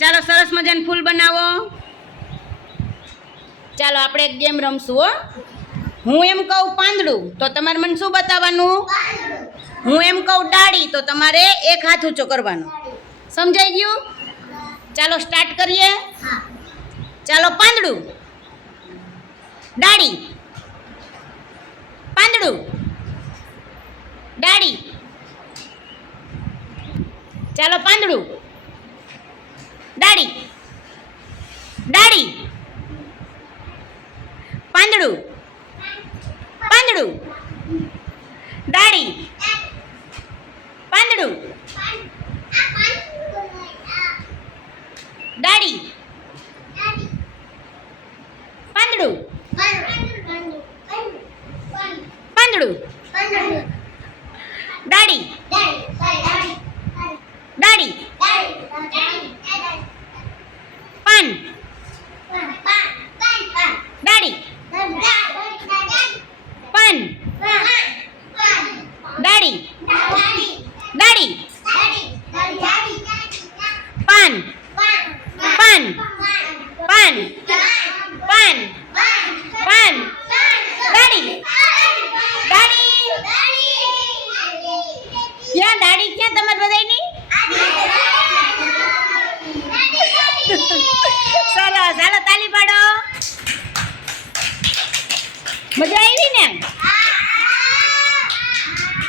ચાલો સરસ મજાનું ફૂલ બનાવો. ચાલો આપણે એક ગેમ રમશું હો. હું એમ કહું પાંદડું તો તમારે મને શું બતાવવાનું? હું એમ કહું ડાળી તો તમારે એક હાથ ઊંચો કરવાનો. સમજાઈ ગયું? ચાલો સ્ટાર્ટ કરીએ. ચાલો પાંદડું, ડાળી, પાંદડું, ડાળી. ચાલો પાંદડું, ડાળી, ડાળી, પાંદડું, પાંદડું, ડાળી, પાંદડું, ડાળી, પાંદડું, પાંદડું, ડાળી, ડાળી, પાન, ડાળી, પાન, ડાળી, ડાળી, પાન, પાન, પાન, પાન, પાન, ડાળી, ડાળી. ક્યાં ડાળી ક્યાં તમારે બધાની? સરસ, હાલો તાલી પાડો. મજા આવી ને?